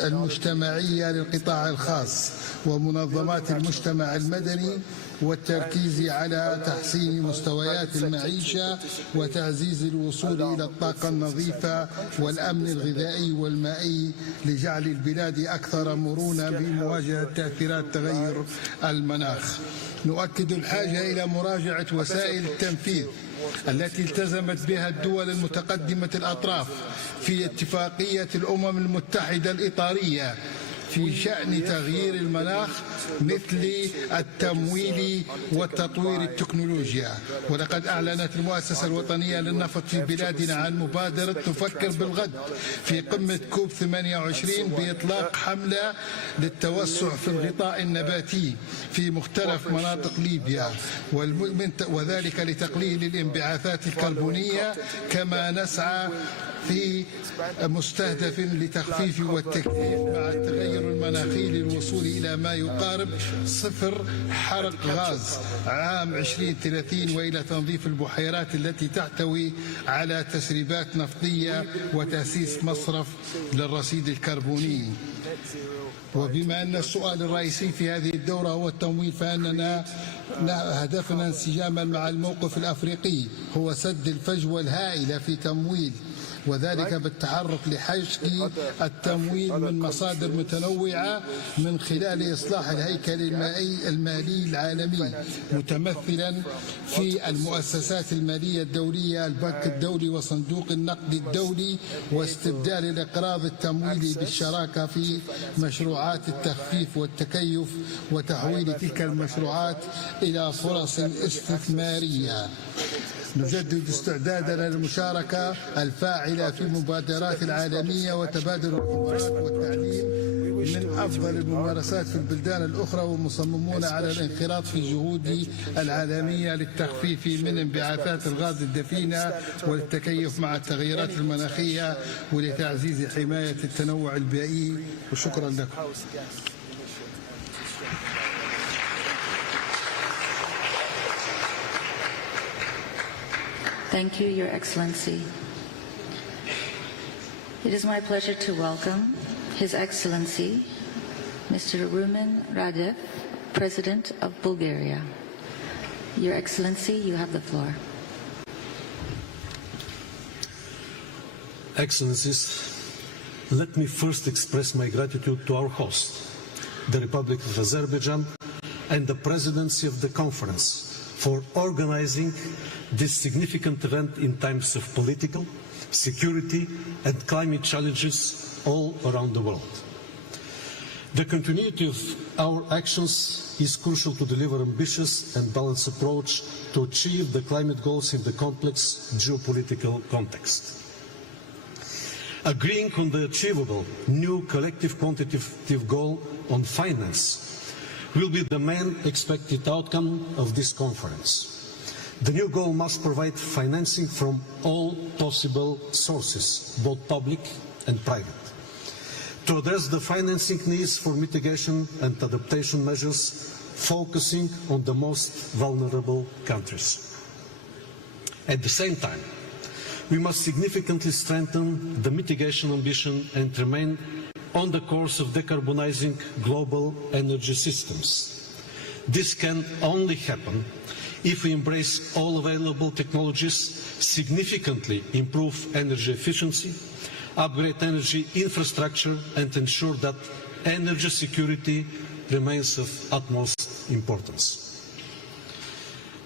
المجتمعية للقطاع الخاص ومنظمات المجتمع المدني، والتركيز على تحسين مستويات المعيشة وتعزيز الوصول إلى الطاقة النظيفة والأمن الغذائي والمائي لجعل البلاد أكثر مرونة بمواجهة تأثيرات تغير المناخ. نؤكد الحاجة إلى مراجعة وسائل التنفيذ التي التزمت بها الدول المتقدمة الأطراف في اتفاقية الأمم المتحدة الإطارية في شأن تغيير المناخ، مثل التمويل والتطوير التكنولوجيا. ولقد أعلنت المؤسسة الوطنية للنفط في بلادنا عن مبادرة نفكر بالغد في قمة كوب 28 بإطلاق حملة للتوسع في الغطاء النباتي في مختلف مناطق ليبيا، وذلك لتقليل الانبعاثات الكربونية، كما نسعى في مستهدف لتخفيف والتكثيف مع التغير المناخي للوصول إلى ما يقارب صفر حرق غاز عام 2030، وإلى تنظيف البحيرات التي تحتوي على تسريبات نفطية وتأسيس مصرف للرصيد الكربوني. وبما أن السؤال الرئيسي في هذه الدورة هو التمويل، فإننا هدفنا انسجاما مع الموقف الأفريقي هو سد الفجوة الهائلة في تمويل، وذلك بالتحرك لحشد التمويل من مصادر متنوعة من خلال إصلاح الهيكل المالي العالمي، متمثلا في المؤسسات المالية الدولية، البنك الدولي وصندوق النقد الدولي، واستبدال الإقراض التمويلي بالشراكة في مشروعات التخفيف والتكيف، وتحويل تلك المشروعات إلى فرص استثمارية. نجدد استعدادنا للمشاركة الفاعلة في المبادرات العالمية وتبادل الخبرات والتعليم من أفضل الممارسات في البلدان الأخرى، ومصممون على الانخراط في الجهود العالمية للتخفيف من انبعاثات الغاز الدفينة والتكيف مع التغيرات المناخية ولتعزيز حماية التنوع البيئي. وشكرا لكم. Thank you, Your Excellency. It is my pleasure to welcome His Excellency, Mr. Rumen Radev, President of Bulgaria. Your Excellency, you have the floor. Excellencies, let me first express my gratitude to our host, the Republic of Azerbaijan, and the Presidency of the Conference for organizing this significant event in times of political, security and climate challenges all around the world. The continuity of our actions is crucial to deliver ambitious and balanced approach to achieve the climate goals in the complex geopolitical context. Agreeing on the achievable new collective quantitative goal on finance will be the main expected outcome of this conference. The new goal must provide financing from all possible sources, both public and private, to address the financing needs for mitigation and adaptation measures, focusing on the most vulnerable countries. At the same time, we must significantly strengthen the mitigation ambition and remain on the course of decarbonizing global energy systems. This can only happen if we embrace all available technologies, significantly improve energy efficiency, upgrade energy infrastructure, and ensure that energy security remains of utmost importance.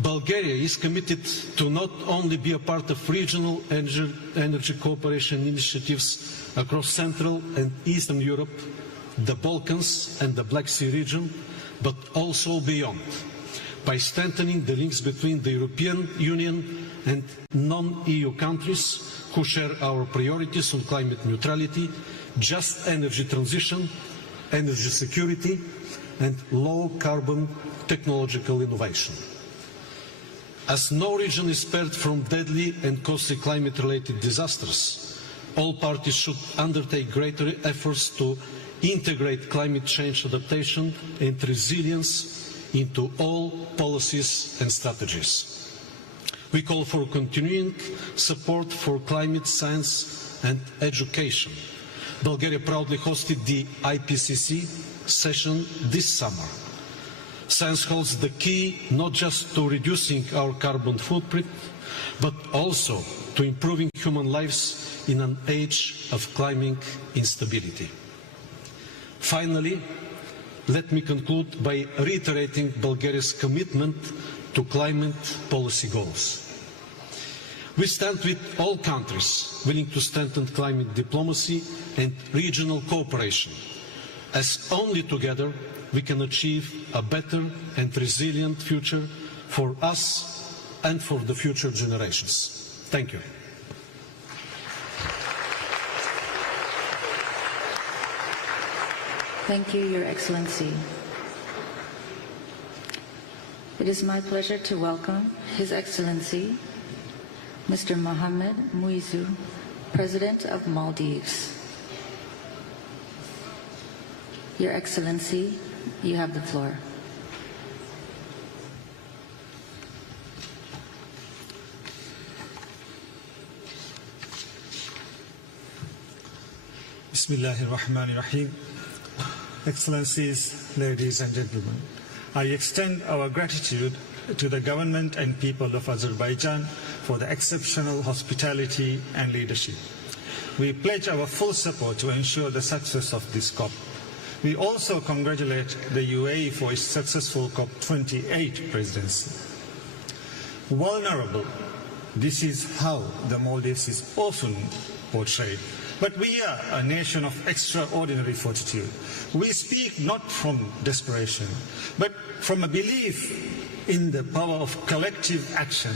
Bulgaria is committed to not only be a part of regional energy cooperation initiatives across Central and Eastern Europe, the Balkans and the Black Sea region, but also beyond, by strengthening the links between the European Union and non-EU countries who share our priorities on climate neutrality, just energy transition, energy security, and low-carbon technological innovation. As no region is spared from deadly and costly climate-related disasters, all parties should undertake greater efforts to integrate climate change adaptation and resilience into all policies and strategies. We call for continuing support for climate science and education, Bulgaria proudly hosted the IPCC session this summer. Science holds the key not just to reducing our carbon footprint, but also to improving human lives in an age of climbing instability. Finally, let me conclude by reiterating Bulgaria's commitment to climate policy goals. We stand with all countries willing to strengthen climate diplomacy and regional cooperation, as only together we can achieve a better and resilient future for us and for the future generations. Thank you. Thank you, Your Excellency. It is my pleasure to welcome His Excellency, Mr. Mohamed Muizu, President of Maldives. Your Excellency, you have the floor. Bismillahirrahmanirrahim. Excellencies, ladies and gentlemen, I extend our gratitude to the government and people of Azerbaijan for the exceptional hospitality and leadership. We pledge our full support to ensure the success of this COP. We also congratulate the UAE for its successful COP28 presidency. Vulnerable, this is how the Maldives is often portrayed. But we are a nation of extraordinary fortitude. We speak not from desperation, but from a belief in the power of collective action.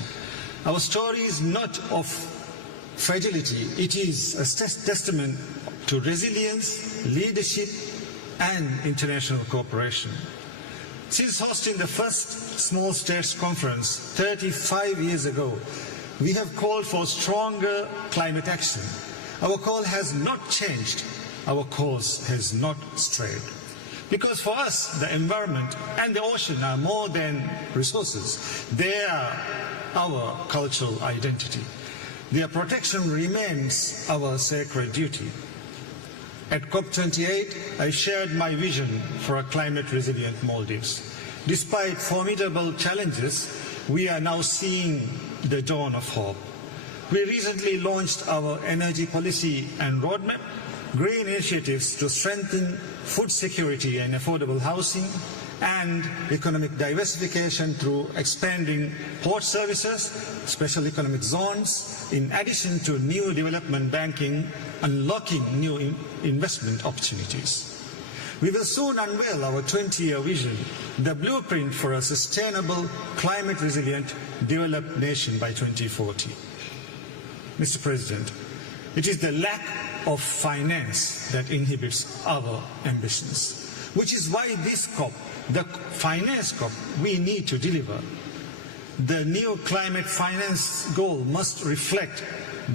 Our story is not of fragility. It is a testament to resilience, leadership, and international cooperation. Since hosting the first Small States Conference 35 years ago, we have called for stronger climate action. Our call has not changed. Our course has not strayed. Because for us, the environment and the ocean are more than resources. They are our cultural identity. Their protection remains our sacred duty. At COP28, I shared my vision for a climate-resilient Maldives. Despite formidable challenges, we are now seeing the dawn of hope. We recently launched our energy policy and roadmap, green initiatives to strengthen food security and affordable housing, and economic diversification through expanding port services, special economic zones, in addition to new development banking, unlocking new investment opportunities. We will soon unveil our 20-year vision, the blueprint for a sustainable, climate-resilient, developed nation by 2040. Mr. President, it is the lack of finance that inhibits our ambitions, which is why this COP, the finance COP, we need to deliver. The new climate finance goal must reflect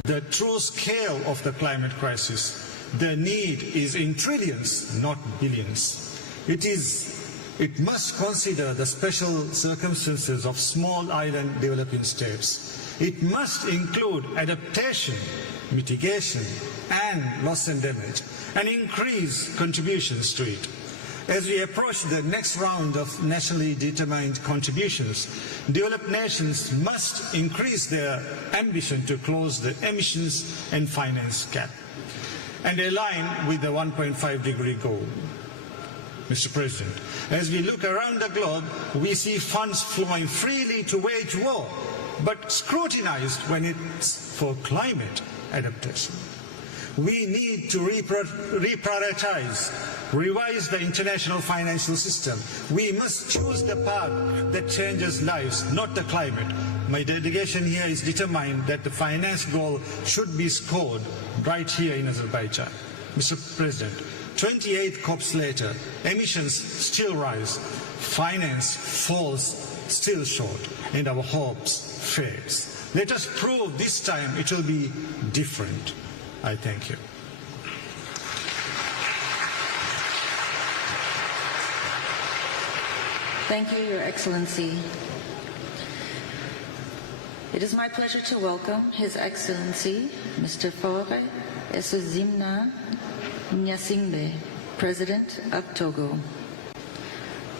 the true scale of the climate crisis. The need is in trillions, not billions. It must consider the special circumstances of small island developing states. It must include adaptation, mitigation, and loss and damage, and increase contributions to it. As we approach the next round of nationally determined contributions, developed nations must increase their ambition to close the emissions and finance gap and align with the 1.5-degree goal. Mr. President, as we look around the globe, we see funds flowing freely to wage war, but scrutinized when it's for climate adaptation. We need to reprioritize, revise the international financial system. We must choose the path that changes lives, not the climate. My delegation here is determined that the finance goal should be scored right here in Azerbaijan. Mr. President, 28 COPs later, emissions still rise, finance falls still short, and our hopes fades. Let us prove this time it will be different. I thank you. Thank you, Your Excellency. It is my pleasure to welcome His Excellency, Mr. Faure Essozimna Gnassingbé, President of Togo.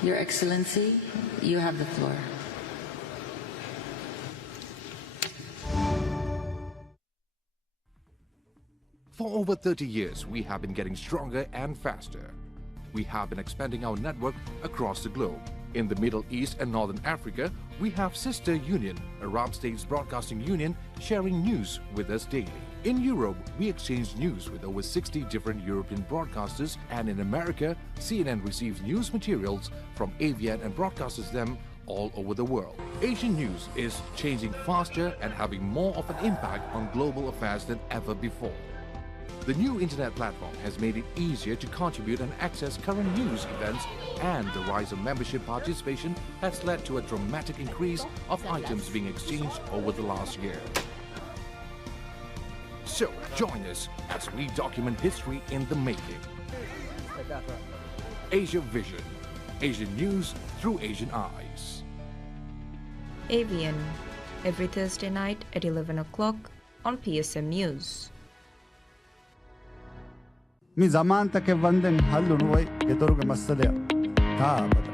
Your Excellency, you have the floor. For over 30 years, we have been getting stronger and faster. We have been expanding our network across the globe. In the Middle East and Northern Africa, we have Sister Union, Arab States Broadcasting Union, sharing news with us daily. In Europe, we exchange news with over 60 different European broadcasters, and in America, CNN receives news materials from AVN and broadcasts them all over the world. Asian news is changing faster and having more of an impact on global affairs than ever before. The new internet platform has made it easier to contribute and access current news events, and the rise of membership participation has led to a dramatic increase of items being exchanged over the last year. So join us as we document history in the making. Asia Vision, Asian news through Asian eyes. AVN, every Thursday night at 11 o'clock on PSM News. मी ज़मानतके वंदन हल्लु नुवै गेतोरुगे मसले ताबद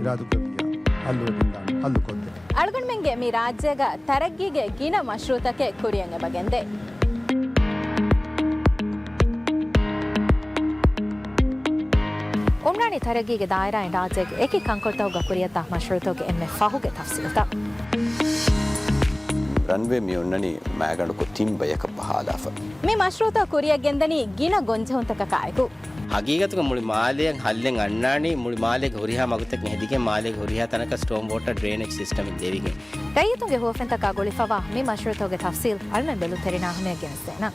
इरादु Kavia हल्लु दिंदान हल्लु कोद्दे ಅಳಗಣ್ಮೆಂಗೆ me ರಾಜ್ಯಗ ತರಗ್ಗಿಗೆ ಗಿನ ಮಶ್ರೂತಕ್ಕೆ ಕುರಿಯಂಗೆ ಬಗೆಂದೆ Umrani ತರಗ್ಗಿಗೆ ದಾಯರಾ ರಾಜ್ಯಗೆ ಏಕಿ ಕಂಕೊತೌಗ ಕುರಿಯತ ಮಶ್ರೂತಗೆ ಎಮ್ಮೆ ಫಹುಗೆ ತಫ್ಸೀಲತ runway ಮಿಯೊನ್ನನಿ ಮ್ಯಾಗಣಕು ತಿಂಬಯಕ ಪಹಾಲಾಫ me ಮಶ್ರೂತ ಕುರಿಯಗೆಂದನಿ ಗಿನ ಗೊಂಜವಂತಕ ಕಾಯಕು ಹಗೀಗತುಗ ಮುಳಿ ಮಾಲೆಯಂ ಹಲ್ಲೆಂ ಅಣ್ಣಾಣಿ ಮುಳಿ ಮಾಲೆಗೆ ಹುರಿಹಾ ಮಗುತಕ್ಕೆ ಹೆದಿಗೆ ಮಾಲೆಗೆ ಹುರಿಹಾ ತನಕ storm water drainage system ದೇವಿಗೆ ರೈತುಗೆ ಹೋಫೆಂತಕ ಗೊಳಿಫವಾ me ಮಶ್ರೂತಗೆ ತಫ್ಸೀಲ್ ಅಳ್ಮೆ ಬೆಲು ತೆರಿನಾಹಮೆ ಗೆನಸ್ತೇನಾ